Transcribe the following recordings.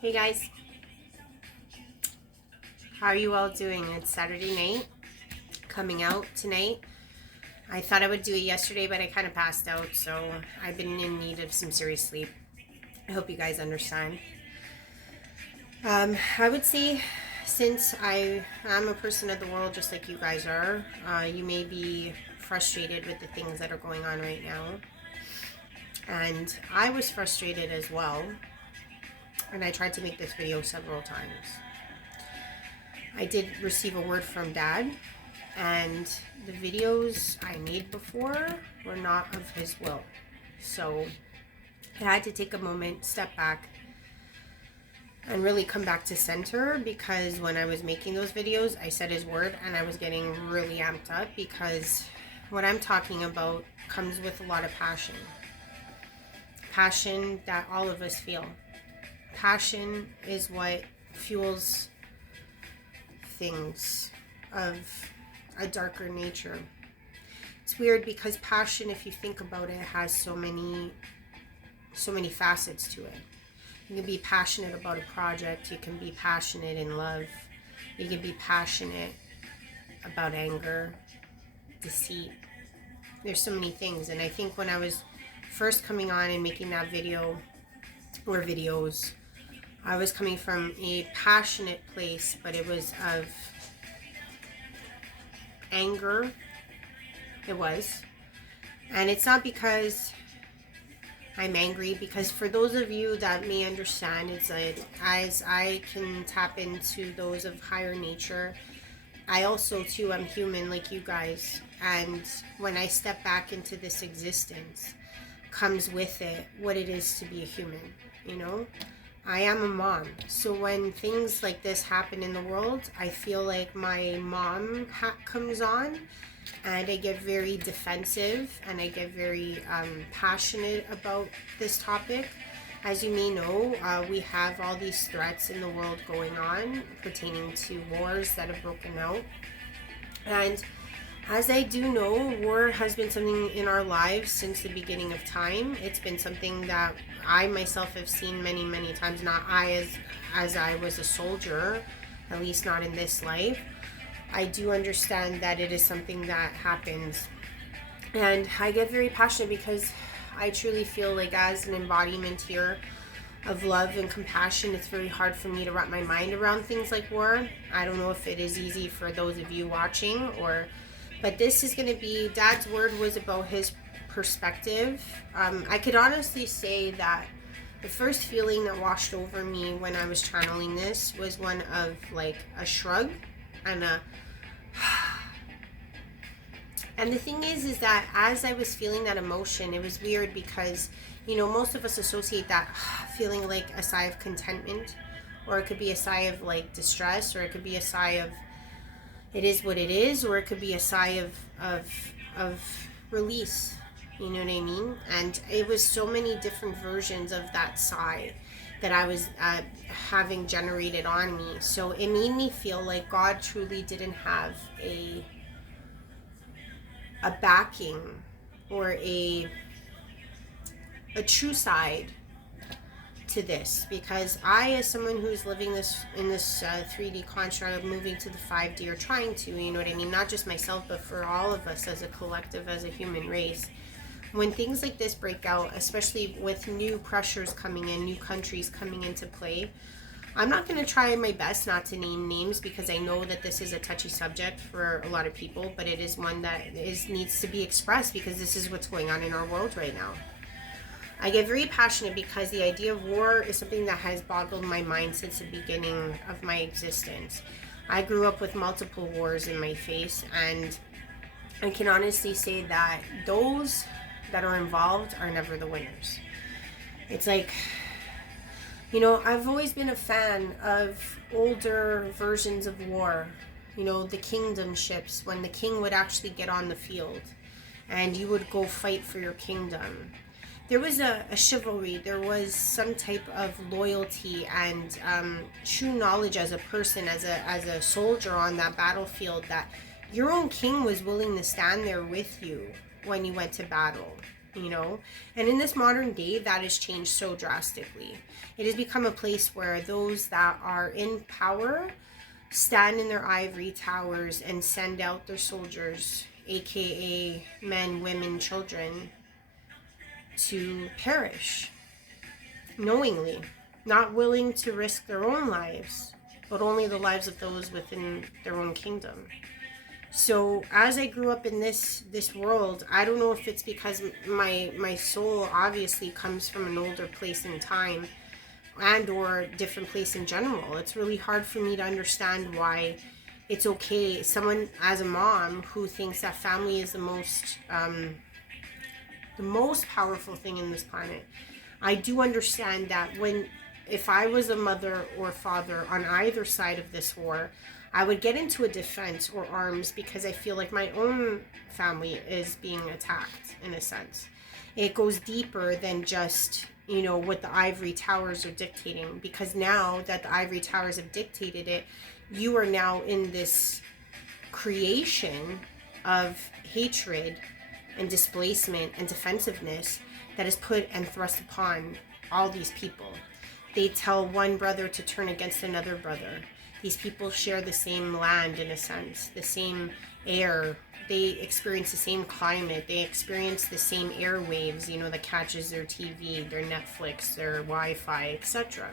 Hey guys, how are you all doing? It's Saturday night, coming out tonight. I thought I would do it yesterday, but I kind of passed out, so I've been in need of some serious sleep. I hope you guys understand. I would say, since I am a person of the world just like you guys are, you may be frustrated with the things that are going on right now. And I was frustrated as well. And I tried to make this video several times. I did receive a word from Dad, and the videos I made before were not of his will. So I had to take a moment, step back, and really come back to center, because when I was making those videos, I said his word and I was getting really amped up, because what I'm talking about comes with a lot of passion. Passion that all of us feel. Passion is what fuels things of a darker nature. It's weird because passion, if you think about it, has so many facets to it. You can be passionate about a project, you can be passionate in love, you can be passionate about anger, deceit. There's so many things. And I think when I was first coming on and making that video or videos, I was coming from a passionate place, but it was of anger. It was. And it's not because I'm angry, because for those of you that may understand, it's like, as I can tap into those of higher nature, I also too am human like you guys. And when I step back into this existence, comes with it what it is to be a human, you know? I am a mom, so when things like this happen in the world, I feel like my mom hat comes on, and I get very defensive, and I get very passionate about this topic. As you may know, we have all these threats in the world going on pertaining to wars that have broken out. And as I do know, war has been something in our lives since the beginning of time. It's been something that I myself have seen many, many times. Not I as I was a soldier, at least not in this life. I do understand that it is something that happens. And I get very passionate because I truly feel like, as an embodiment here of love and compassion, it's very hard for me to wrap my mind around things like war. I don't know if it is easy for those of you watching, but this is going to be, Dad's word was about his perspective. I could honestly say that the first feeling that washed over me when I was channeling this was one of like a shrug and and the thing is that as I was feeling that emotion, it was weird because, you know, most of us associate that feeling like a sigh of contentment, or it could be a sigh of like distress, or it could be a sigh of it is what it is, or it could be a sigh of release. You know what I mean? And it was so many different versions of that sigh that I was having generated on me. So it made me feel like God truly didn't have a backing or a true side to this, because I, as someone who's living this in this 3D construct of moving to the 5D, or trying to, you know what I mean, not just myself, but for all of us as a collective, as a human race, when things like this break out, especially with new pressures coming in, new countries coming into play, I'm not going to try my best not to name names, because I know that this is a touchy subject for a lot of people, but it is one that needs to be expressed, because this is what's going on in our world right now. I get very passionate because the idea of war is something that has boggled my mind since the beginning of my existence. I grew up with multiple wars in my face, and I can honestly say that those that are involved are never the winners. It's like, you know, I've always been a fan of older versions of war. You know, the kingdom ships, when the king would actually get on the field and you would go fight for your kingdom. There was a chivalry, there was some type of loyalty and true knowledge as a person, as a soldier on that battlefield, that your own king was willing to stand there with you when you went to battle. you know. And in this modern day, that has changed so drastically. It has become a place where those that are in power stand in their ivory towers and send out their soldiers, aka men, women, children, to perish knowingly, not willing to risk their own lives, but only the lives of those within their own kingdom. So as I grew up in this world, I don't know if it's because my soul obviously comes from an older place in time and or different place in general. It's really hard for me to understand why it's okay. Someone as a mom who thinks that family is the most powerful thing in this planet. I do understand that if I was a mother or father on either side of this war, I would get into a defense or arms because I feel like my own family is being attacked in a sense. It goes deeper than just, what the ivory towers are dictating, because now that the ivory towers have dictated it, you are now in this creation of hatred and displacement and defensiveness that is put and thrust upon all these people. They tell one brother to turn against another brother. These people share the same land in a sense, the same air. They experience the same climate. They experience the same airwaves, that catches their TV, their Netflix, their Wi-Fi, etc.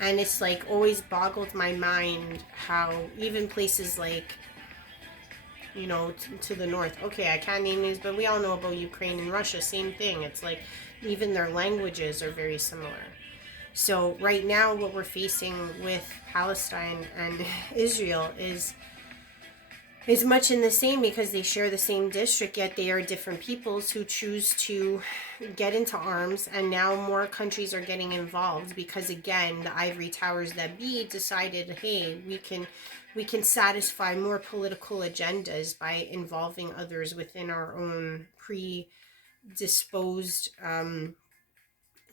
And it's like always boggled my mind how even places like, to the north. Okay, I can't name names, but we all know about Ukraine and Russia. Same thing. It's like even their languages are very similar. So right now what we're facing with Palestine and Israel is much in the same, because they share the same district, yet they are different peoples who choose to get into arms, and now more countries are getting involved because, again, the ivory towers that be decided, hey, we can satisfy more political agendas by involving others within our own predisposed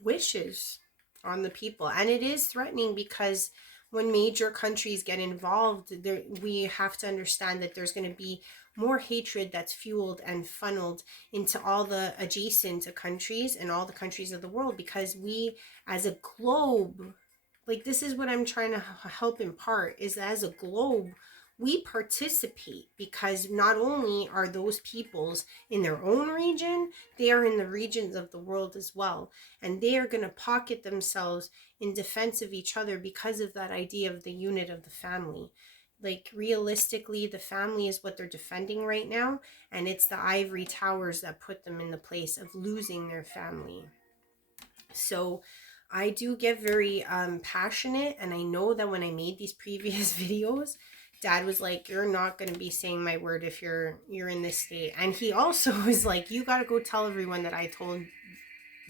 wishes on the people. And it is threatening because when major countries get involved, we have to understand that there's going to be more hatred that's fueled and funneled into all the adjacent countries and all the countries of the world, because we as a globe, like, this is what I'm trying to help impart, is that as a globe, we participate, because not only are those peoples in their own region, they are in the regions of the world as well. And they are going to pocket themselves in defense of each other because of that idea of the unit of the family. Like, realistically, the family is what they're defending right now. And it's the ivory towers that put them in the place of losing their family. So I do get very passionate, and I know that when I made these previous videos, Dad was like, you're not going to be saying my word if you're in this state. And he also was like, you got to go tell everyone that I told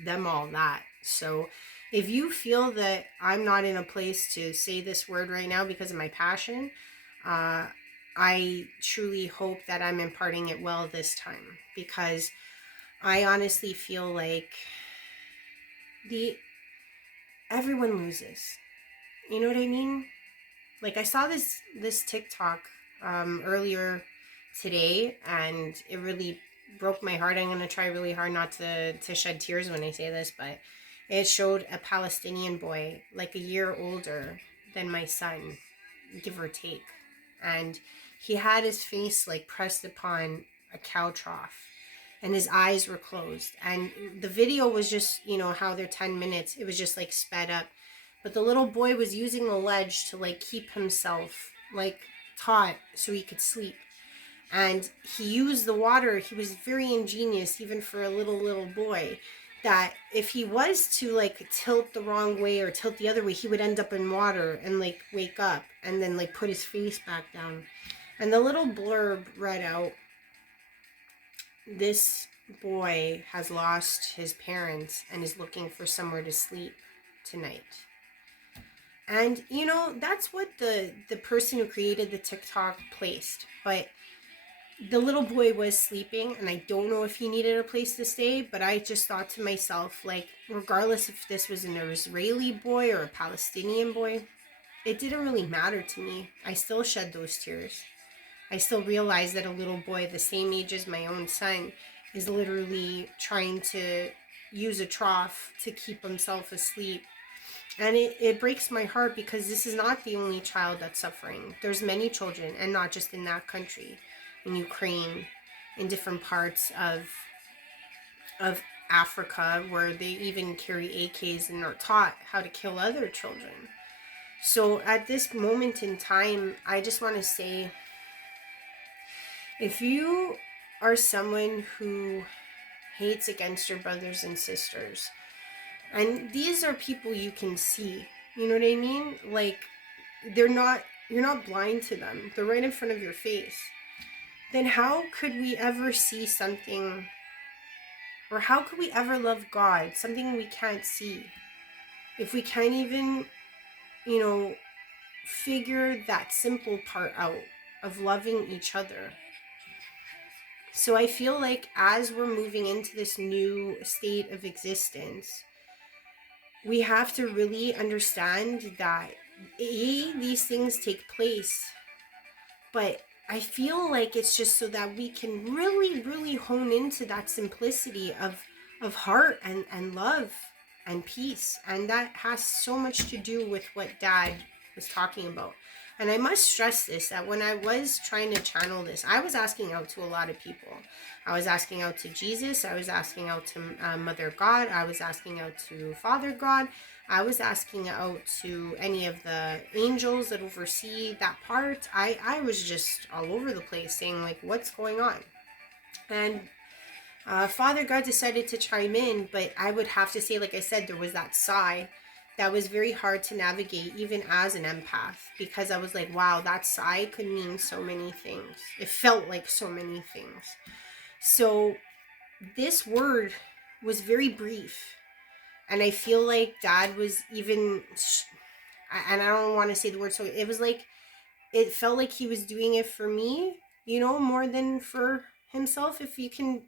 them all that. So if you feel that I'm not in a place to say this word right now because of my passion, I truly hope that I'm imparting it well this time, because I honestly feel like everyone loses. You know what I mean? Like, I saw this TikTok earlier today, and it really broke my heart. I'm gonna try really hard not to shed tears when I say this, but it showed a Palestinian boy like a year older than my son, give or take, and he had his face like pressed upon a cow trough, and his eyes were closed. And the video was just, how they're 10 minutes, it was just like sped up. But the little boy was using the ledge to like keep himself like taut so he could sleep. And he used the water. He was very ingenious, even for a little boy, that if he was to like tilt the wrong way or tilt the other way, he would end up in water and like wake up and then like put his face back down. And the little blurb read out, this boy has lost his parents and is looking for somewhere to sleep tonight. And, that's what the person who created the TikTok placed. But the little boy was sleeping, and I don't know if he needed a place to stay, but I just thought to myself, like, regardless if this was an Israeli boy or a Palestinian boy, it didn't really matter to me. I still shed those tears. I still realized that a little boy the same age as my own son is literally trying to use a trough to keep himself asleep. And it breaks my heart, because this is not the only child that's suffering. There's many children, and not just in that country, in Ukraine, in different parts of Africa, where they even carry AKs and are taught how to kill other children. So at this moment in time, I just want to say, if you are someone who hates against your brothers and sisters, and these are people you can see, you know what I mean? Like, you're not blind to them. They're right in front of your face. Then how could we ever see something, or how could we ever love God, something we can't see, if we can't even, figure that simple part out of loving each other? So I feel like as we're moving into this new state of existence, we have to really understand that these things take place, but I feel like it's just so that we can really, really hone into that simplicity of heart and love and peace. And that has so much to do with what Dad was talking about. And I must stress this, that when I was trying to channel this, I was asking out to a lot of people. I was asking out to Jesus. I was asking out to Mother God. I was asking out to Father God. I was asking out to any of the angels that oversee that part. I was just all over the place saying, like, what's going on? And Father God decided to chime in, but I would have to say, like I said, there was that sigh that was very hard to navigate, even as an empath, because I was like, wow, that sigh could mean so many things. It felt like so many things. So this word was very brief. And I feel like Dad was even, and I don't want to say the word, so it was like, it felt like he was doing it for me, more than for himself, if you can,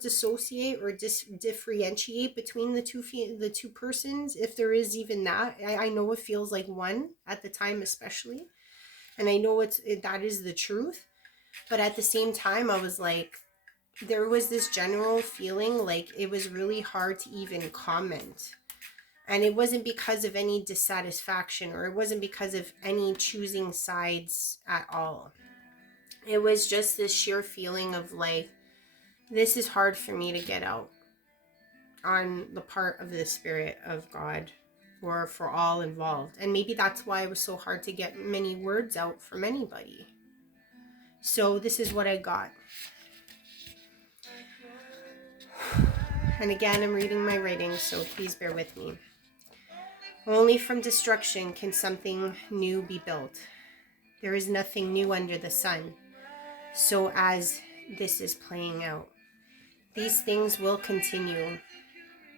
dissociate or differentiate between the two persons, if there is even that. I know it feels like one at the time, especially, and I know that is the truth, but at the same time, I was like, there was this general feeling like it was really hard to even comment. And it wasn't because of any dissatisfaction, or it wasn't because of any choosing sides at all. It was just this sheer feeling of like, this is hard for me to get out on the part of the Spirit of God, or for all involved. And maybe that's why it was so hard to get many words out from anybody. So this is what I got. And again, I'm reading my writings, so please bear with me. Only from destruction can something new be built. There is nothing new under the sun. So as this is playing out, these things will continue.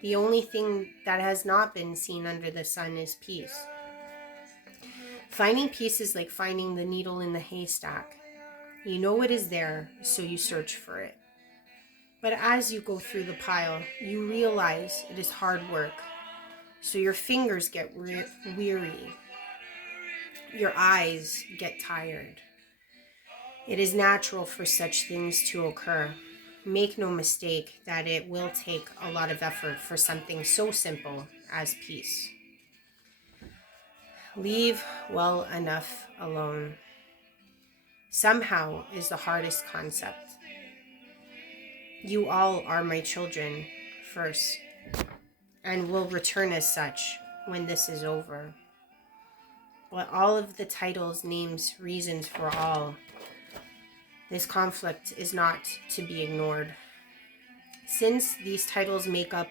The only thing that has not been seen under the sun is peace. Finding peace is like finding the needle in the haystack. You know it is there, so you search for it. But as you go through the pile, you realize it is hard work. So your fingers get weary. Your eyes get tired. It is natural for such things to occur. Make no mistake that it will take a lot of effort for something so simple as peace. Leave well enough alone. Somehow is the hardest concept. You all are my children first, and will return as such when this is over. But all of the titles, names, reasons for all. This conflict is not to be ignored. Since these titles make up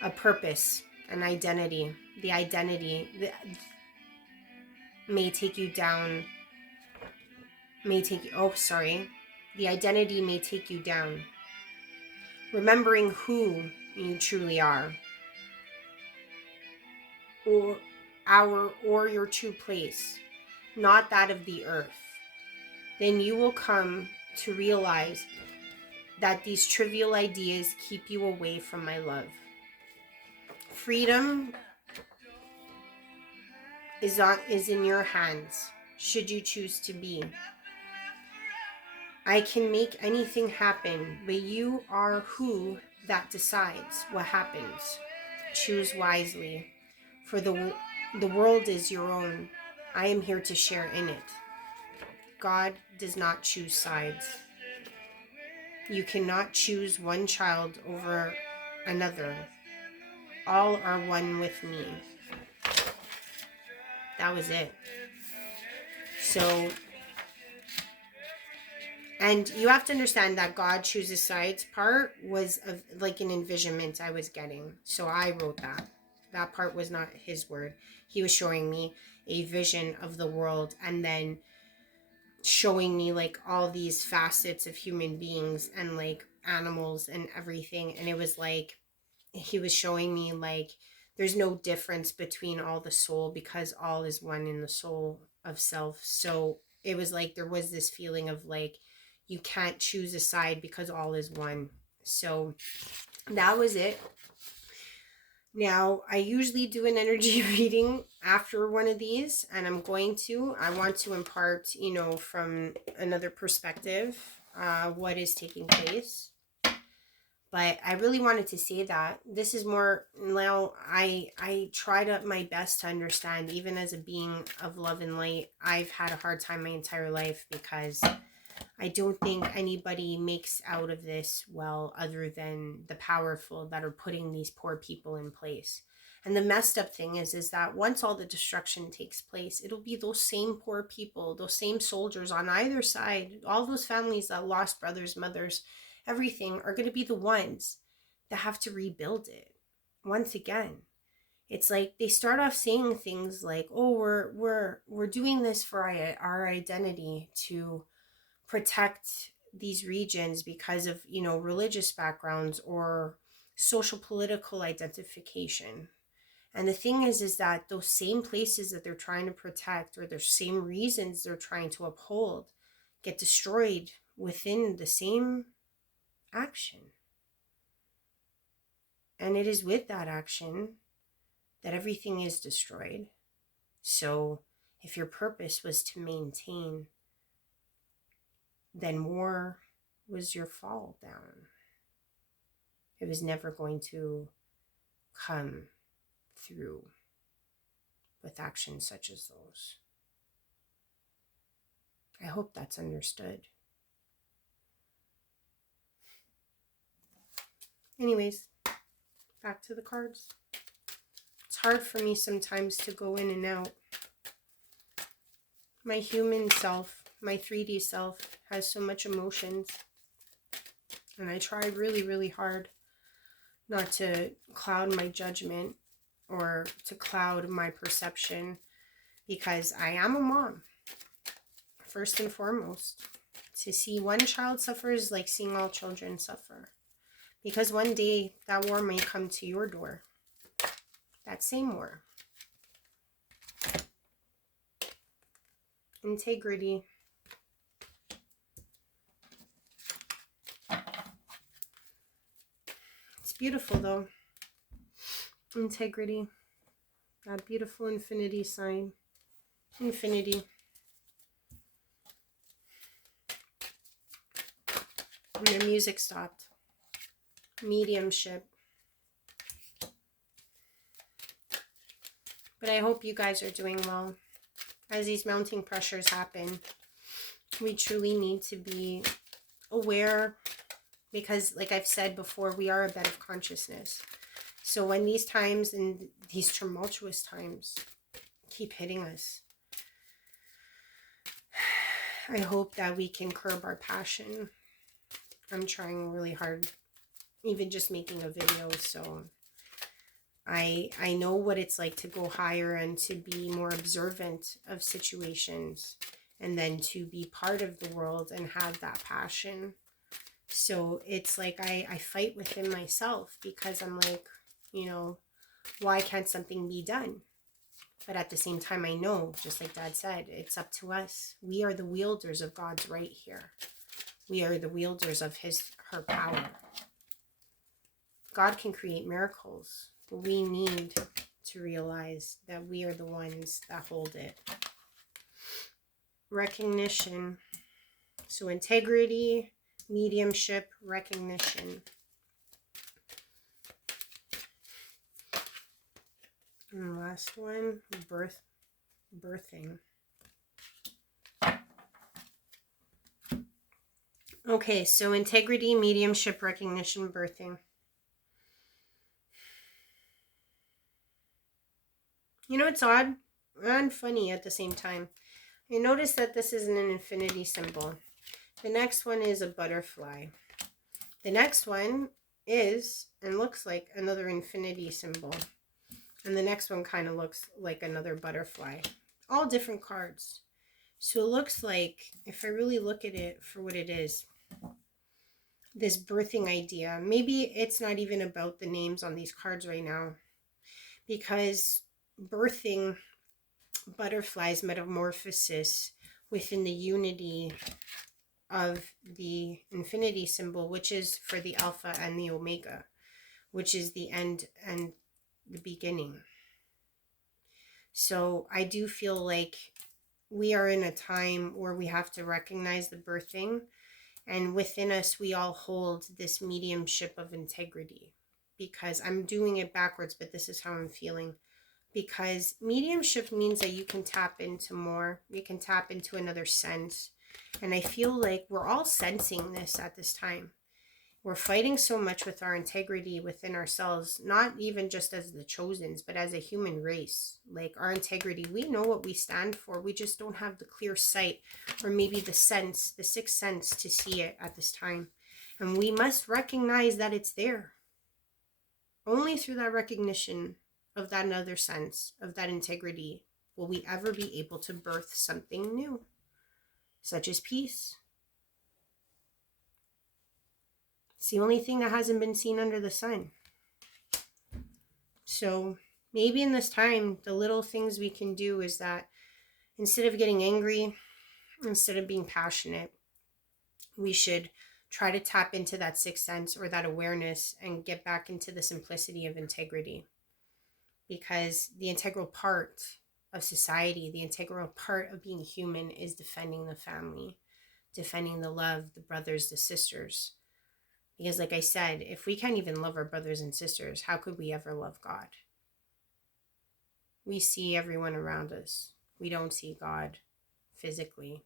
a purpose, an identity, the identity may take you down, the identity may take you down. Remembering who you truly are, or your true place, not that of the earth, then you will come to realize that these trivial ideas keep you away from my love. Freedom is in your hands, should you choose to be. I can make anything happen, but you are who that decides what happens. Choose wisely, for the world is your own. I am here to share in it. God does not choose sides. You cannot choose one child over another. All are one with me. That was it. So, and you have to understand that God chooses sides part was like an envisionment I was getting. So I wrote that. That part was not his word. He was showing me a vision of the world and then showing me like all these facets of human beings and like animals and everything. And it was like, he was showing me like there's no difference between all the soul because all is one in the soul of self. So it was like there was this feeling of like you can't choose a side because all is one. So that was it. Now, I usually do an energy reading after one of these, and I want to impart, from another perspective, what is taking place. But I really wanted to say that this is more, now I tried my best to understand, even as a being of love and light, I've had a hard time my entire life because I don't think anybody makes out of this well other than the powerful that are putting these poor people in place. And the messed up thing is that once all the destruction takes place, it'll be those same poor people, those same soldiers on either side, all those families that lost brothers, mothers, everything are going to be the ones that have to rebuild it once again. It's like they start off saying things like, "Oh, we're doing this for our identity to protect these regions because of, religious backgrounds or social political identification." And the thing is that those same places that they're trying to protect or the same reasons they're trying to uphold get destroyed within the same action. And it is with that action that everything is destroyed. So if your purpose was to maintain, then war was your fall down. It was never going to come through with actions such as those. I hope that's understood. Anyways, back to the cards. It's hard for me sometimes to go in and out. My human self, my 3D self, has so much emotions. And I try really, really hard not to cloud my judgment or to cloud my perception, because I am a mom, first and foremost. To see one child suffer is like seeing all children suffer. Because one day that war may come to your door. That same war. Integrity. It's beautiful though. Integrity. That beautiful infinity sign. Infinity. And the music stopped. Mediumship. But I hope you guys are doing well. As these mounting pressures happen, we truly need to be aware, because like I've said before, we are a bed of consciousness. So when these times and these tumultuous times keep hitting us, I hope that we can curb our passion. I'm trying really hard, even just making a video, so I know what it's like to go higher and to be more observant of situations and then to be part of the world and have that passion. So it's like I fight within myself because I'm like, why can't something be done? But at the same time, I know, just like Dad said, it's up to us. We are the wielders of God's right here. We are the wielders of her power. God can create miracles, but we need to realize that we are the ones that hold it. Recognition. So integrity, mediumship, recognition. And last one, birthing. Okay, so integrity, mediumship, recognition, birthing. You know, it's odd and funny at the same time. You notice that this is an infinity symbol. The next one is a butterfly. The next one is and looks like another infinity symbol. And the next one kind of looks like another butterfly. All different cards. So it looks like, if I really look at it for what it is, this birthing idea, maybe it's not even about the names on these cards right now, because birthing, butterflies, metamorphosis within the unity of the infinity symbol, which is for the alpha and the omega, which is the end and the beginning. So I do feel like we are in a time where we have to recognize the birthing, and within us we all hold this mediumship of integrity, because I'm doing it backwards, but this is how I'm feeling. Because mediumship means that you can tap into more, you can tap into another sense. And I feel like we're all sensing this at this time. We're fighting so much with our integrity within ourselves, not even just as the chosens, but as a human race. Like our integrity, we know what we stand for. We just don't have the clear sight, or maybe the sense, the sixth sense to see it at this time. And we must recognize that it's there. Only through that recognition of that other sense, of that integrity, will we ever be able to birth something new, such as peace. It's the only thing that hasn't been seen under the sun. So maybe in this time, the little things we can do is that instead of getting angry, instead of being passionate, we should try to tap into that sixth sense or that awareness and get back into the simplicity of integrity. Because the integral part of society, the integral part of being human, is defending the family, defending the love, the brothers, the sisters. Because like I said, if we can't even love our brothers and sisters, how could we ever love God? We see everyone around us. We don't see God physically.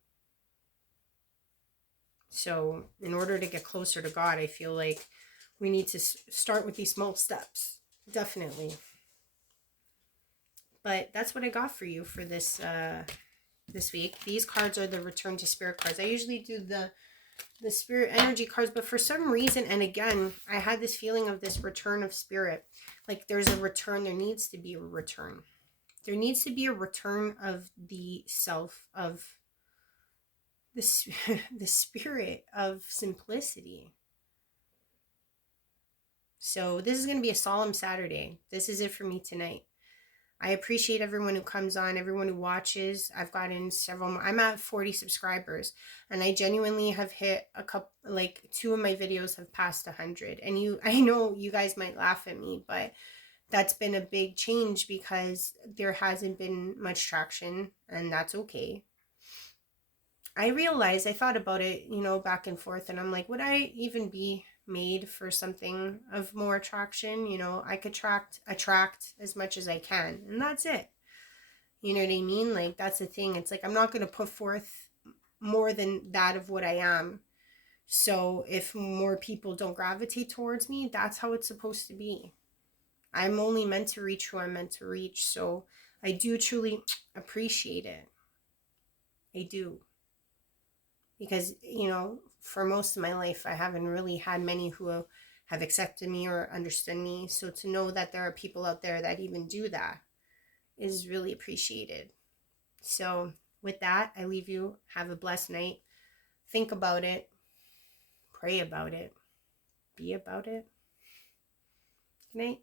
So in order to get closer to God, I feel like we need to start with these small steps. Definitely. But that's what I got for you for this this week. These cards are the Return to Spirit cards. I usually do the spirit energy cards, but for some reason, and again, I had this feeling of this return of spirit. Like there's a return, there needs to be a return. There needs to be a return of the self, of the spirit of simplicity. So this is going to be a solemn Saturday. This is it for me tonight. I appreciate everyone who comes on, everyone who watches. I've gotten several more. I'm at 40 subscribers, and I genuinely have hit a couple, like 2 of my videos have passed 100. And I know you guys might laugh at me, but that's been a big change because there hasn't been much traction, and that's okay. I realized, I thought about it, back and forth, and I'm like, would I even be made for something of more attraction? I could attract as much as I can, and that's it. You know what I mean? Like, that's the thing. It's like, I'm not going to put forth more than that of what I am. So if more people don't gravitate towards me, that's how it's supposed to be. I'm only meant to reach who I'm meant to reach. So I do truly appreciate it. I do. Because, for most of my life, I haven't really had many who have accepted me or understood me. So to know that there are people out there that even do that is really appreciated. So with that, I leave you. Have a blessed night. Think about it. Pray about it. Be about it. Good night.